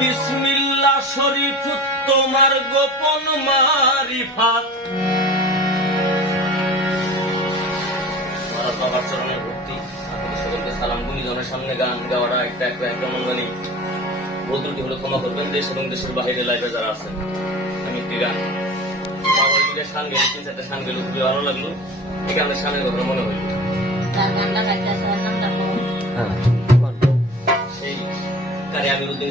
বিসমিল্লাহ শরীফ তোমার গোপন মারিফাত বাবার চরণে ভক্তি সকলকে সালাম গুণীজনের সামনে গান গাওয়াটা একটা কেমন জানি বদরুটি হলো ক্ষমা করবেন দেশ এবং দেশের বাইরে লাইভে যারা আছেন আমি একটি গান বাবার দিকে শান গেল 3-4টা শান গেল খুবই ভালো লাগলো এই গানের শানের কথা মনে হইল সেই কারি আমিরুদ্দিন